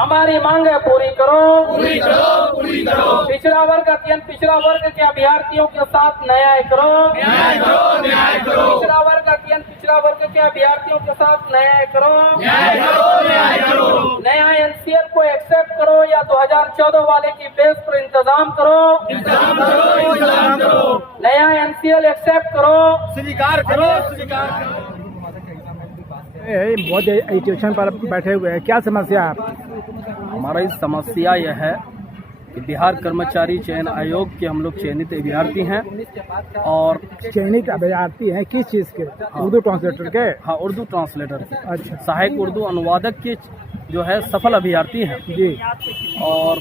हमारी मांगे पूरी करो, पूरी करो, पूरी करो। पिछड़ा वर्ग अत्यंत पिछड़ा वर्ग के अभ्यर्थियों के साथ न्याय करो, न्याय करो, न्याय करो। पिछड़ा वर्ग अत्यंत पिछड़ा वर्ग के अभ्यर्थियों के साथ न्याय करो, न्याय करो, न्याय करो। नया एनसीएल को एक्सेप्ट करो या 2014 वाले की बेस पर इंतजाम करो, इंतजाम करो, इंतजाम करो। नया एनसीएल एक्सेप्ट करो, स्वीकार करो, स्वीकार करो। बहुत स्टेशन पर बैठे हुए हैं, क्या समस्या है आपकी? हमारा इस समस्या यह है कि बिहार कर्मचारी चयन आयोग के हम लोग चयनित अभ्यर्थी हैं और चयनित अभ्यर्थी हैं किस चीज़ के? उर्दू ट्रांसलेटर के? हाँ, उर्दू ट्रांसलेटर के, अच्छा, सहायक उर्दू अनुवादक के जो है सफल अभ्यर्थी हैं जी। और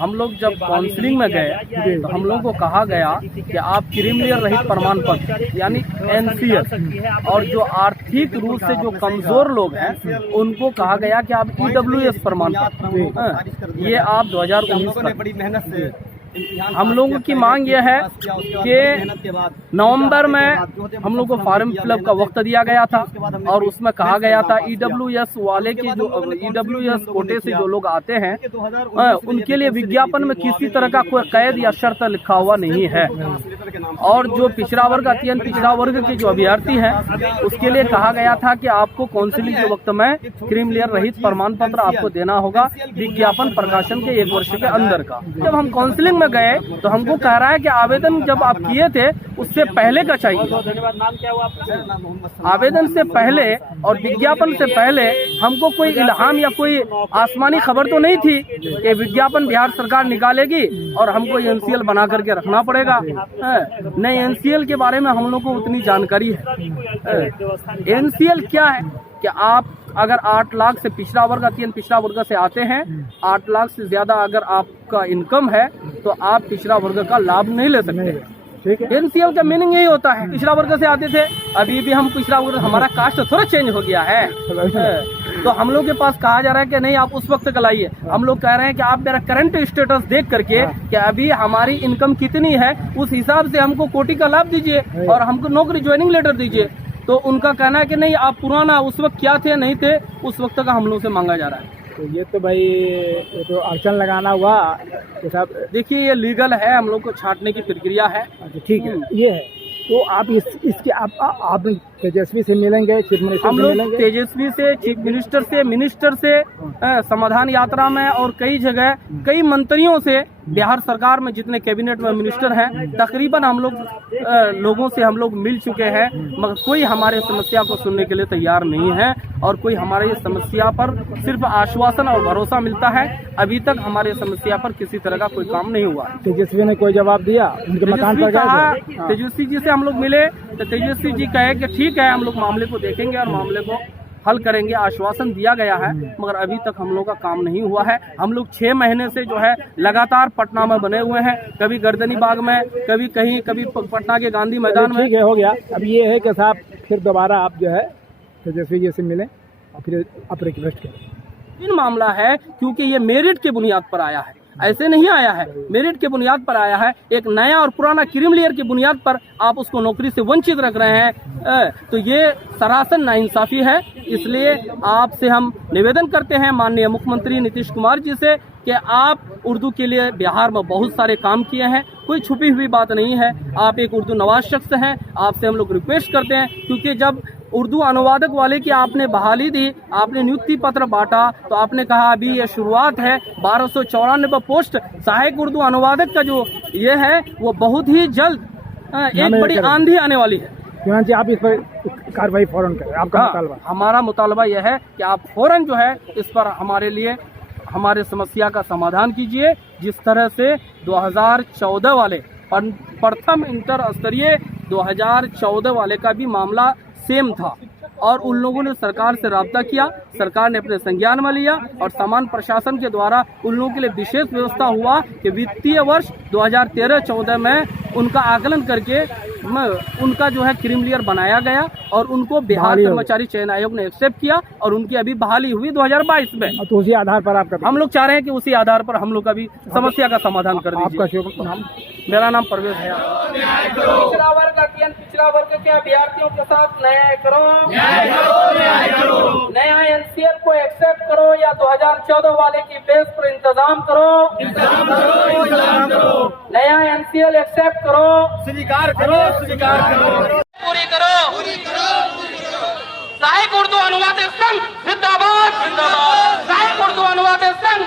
हम लोग जब काउंसलिंग में गए तो हम लोगों को कहा गया कि आप क्रीमिलियर रहित प्रमाण पत्र यानी एनसीएल और जो आर्थिक रूप से जो कमजोर लोग हैं उनको कहा गया कि आप ईडब्ल्यूएस प्रमाण पत्र ये आप 2019 में बड़ी मेहनत से हम लोगों की मांग यह है कि नवंबर में हम लोग को फॉर्म फिलअप का वक्त दिया गया था और उसमें कहा गया था ईडब्ल्यूएस वाले की जो ईडब्ल्यूएस कोटे से जो लोग आते हैं उनके लिए विज्ञापन में किसी तरह का कोई कैद या शर्त लिखा हुआ नहीं है और जो पिछड़ा वर्ग अत्यंत पिछड़ा वर्ग के जो अभ्यर्थी हैं उसके लिए कहा गया था कि आपको काउंसिलिंग के वक्त में क्रीमिलियर रहित प्रमाण पत्र आपको देना होगा विज्ञापन प्रकाशन के 1 वर्ष के अंदर का। जब हम काउंसिलिंग में गए तो हमको कह रहा है कि आवेदन जब आप किए थे उससे पहले का चाहिए। नाम क्या हुआ आपका? आवेदन से पहले और विज्ञापन से पहले हमको कोई इल्हाम या कोई आसमानी खबर तो नहीं थी कि विज्ञापन बिहार सरकार निकालेगी और हमको एनसीएल बना करके रखना पड़ेगा। नहीं, एनसीएल के बारे में हम लोग को उतनी जानकारी है। एनसीएल क्या है कि आप अगर 8 लाख से पिछड़ा वर्ग अत्यंत पिछड़ा वर्ग से आते हैं, 8 लाख से ज्यादा अगर आपका इनकम है तो आप पिछड़ा वर्ग का लाभ नहीं ले सकते। ठीक है, एनसीएल का मीनिंग यही होता है। पिछड़ा वर्ग से आते थे, अभी भी हम पिछड़ा वर्ग, हमारा कास्ट थोड़ा चेंज हो गया है तो हम लोग के पास कहा जा रहा है कि नहीं आप उस वक्त का लाइए। हम लोग कह रहे हैं कि आप मेरा करंट स्टेटस देख करके कि अभी हमारी इनकम कितनी है उस हिसाब से हमको कोटी का लाभ दीजिए और हमको नौकरी ज्वाइनिंग लेटर दीजिए। तो उनका कहना है कि नहीं आप पुराना उस वक्त क्या थे नहीं थे उस वक्त का हम लोग से मांगा जा रहा है। तो ये तो भाई ये तो अड़चन लगाना हुआ कि साहब। देखिए ये लीगल है, हम लोग को छांटने की प्रक्रिया है। अच्छा, ठीक है, ये है। तो आप इसके आप तेजस्वी से मिलेंगे, चीफ मिनिस्टर हम से लोग मिलेंगे? तेजस्वी से, चीफ मिनिस्टर से समाधान यात्रा में और कई जगह कई मंत्रियों से बिहार सरकार में जितने कैबिनेट में मिनिस्टर हैं तकरीबन हम लोग लोगों से हम लोग मिल चुके हैं मगर कोई हमारे समस्या को सुनने के लिए तैयार नहीं है और कोई हमारे समस्या पर सिर्फ आश्वासन और भरोसा मिलता है। अभी तक हमारे समस्या पर किसी तरह का कोई काम नहीं हुआ। तेजस्वी ने कोई जवाब दिया? उनके मकान पर कहा, गए? तेजस्वी जी से हम लोग मिले तो तेजस्वी जी कहे कि ठीक है हम लोग मामले को देखेंगे और मामले को हल करेंगे, आश्वासन दिया गया है मगर अभी तक हम लोग का काम नहीं हुआ है। हम लोग 6 महीने से जो है लगातार पटना में बने हुए हैं, कभी गर्दनी बाग में, कभी कहीं, कभी पटना के गांधी मैदान में। ठीक है, हो गया। अब ये है कि साहब फिर दोबारा आप जो है तेजस्वी जी से मिलें और फिर आप रिक्वेस्ट करें। इन मामला है क्योंकि ये मेरिट के बुनियाद पर आया है, ऐसे नहीं आया है, मेरिट के बुनियाद पर आया है। एक नया और पुराना क्रीमिलियर की बुनियाद पर आप उसको नौकरी से वंचित रख रहे हैं तो ये सरासर नाइंसाफी है। इसलिए आपसे हम निवेदन करते हैं माननीय मुख्यमंत्री नीतीश कुमार जी से कि आप उर्दू के लिए बिहार में बहुत सारे काम किए हैं, कोई छुपी हुई बात नहीं है। आप एक उर्दू नवाज शख्स हैं, आपसे हम लोग रिक्वेस्ट करते हैं क्योंकि जब उर्दू अनुवादक वाले की आपने बहाली दी, आपने नियुक्ति पत्र बांटा तो आपने कहा अभी ये शुरुआत है। 1294 पोस्ट सहायक उर्दू अनुवादक का जो ये है वो बहुत ही जल्द एक बड़ी आंधी आने वाली है। जी आप इस पर कार्रवाई फौरन करें, आपका मुतालबा? हमारा मुतालबा यह है कि आप फौरन जो है इस पर हमारे लिए हमारे समस्या का समाधान कीजिए। जिस तरह से 2014 वाले प्रथम इंटर स्तरीय 2014 वाले का भी मामला सेम था और उन लोगों ने सरकार से राब्ता किया, सरकार ने अपने संज्ञान में लिया और सामान्य प्रशासन के द्वारा उन लोगों के लिए विशेष व्यवस्था हुआ कि वित्तीय वर्ष 2013-14 में उनका आकलन करके उनका जो है क्रीमिलियर बनाया गया और उनको बिहार कर्मचारी चयन आयोग ने एक्सेप्ट किया और उनकी अभी बहाली हुई 2022 में। तो उसी आधार पर आपका हम लोग चाह रहे हैं कि उसी आधार पर हम लोग का भी समस्या का समाधान कर दीजिए। आपका शुभ नाम? मेरा नाम परवेज है। पिछड़ा वर्ग अत्यंत पिछड़ा वर्ग के अभ्यर्थियों के साथ न्याय करो, न्याय करो, न्याय करो। नया एनसीएल को एक्सेप्ट करो या या 2014 वाले की बेस पर इंतजाम करो। इंतजाम करो, इंतजाम करो। नया एनसीएल एक्सेप्ट करो। स्वीकार करो, स्वीकार करो। पूरी करो। सहायक उर्दू अनुवादक संघ जिंदाबाद। सहायक उर्दू अनुवादक संघ